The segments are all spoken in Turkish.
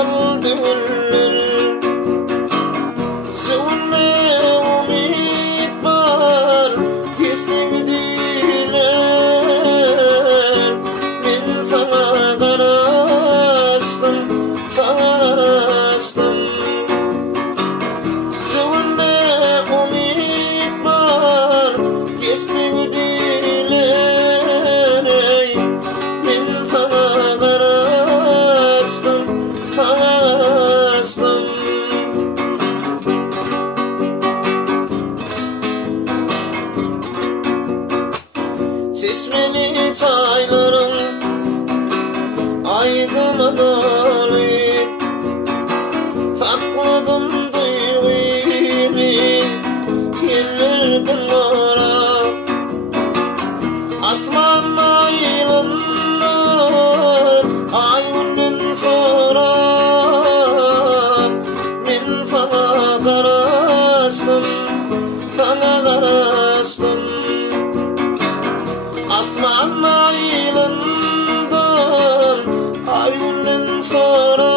soldu güller. Sevunme umit var, kestirdiler. Men sana karastım, karastım. Sevunme umit var, kestirdiler. Men sana karastım, karastım. Çeşmeli çayların aydın dolu, sakladım duygumu yerlerden ora. Asman aylanır ay günden sonra. Men sana karastım, sana karastım. Asman aylandım ay günden sonra.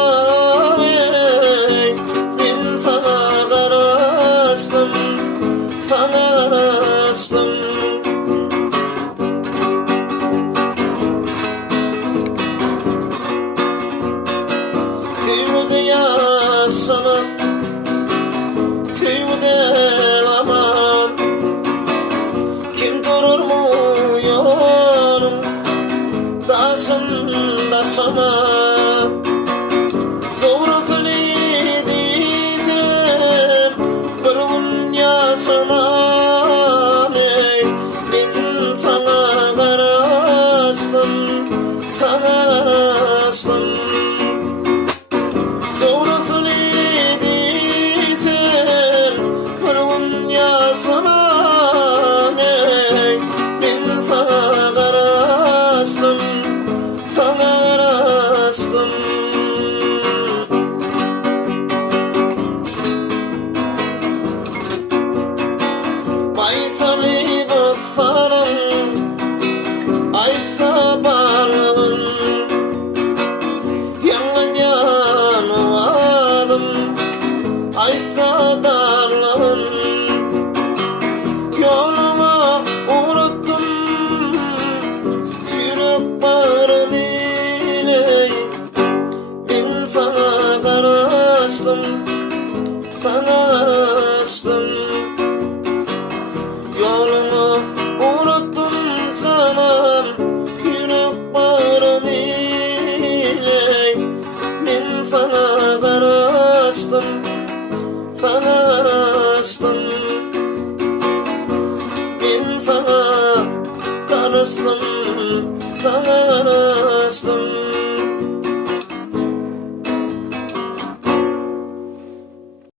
Men sana karastım, sana karastım. Sevde yaşamak, sevde aman. Kim durur mu yolum, daşama. Doğru söylediysem bir gün yaşamam. Men sana karastım, sana karastım. Doğru söylediysem bir gün yaşamam. Men sana karastım, sana karastım. Baysalı dostlarım aysa bağlarım, yangan yanıvadım aysa darlarım. Yoluma unuttum yürek bağrını. Ben sana karastım, sana karastım. Yolumu unuttum canım yürek bağrını. Ben sana karastım, sana karastım. Ben sana karastım, sana karastım.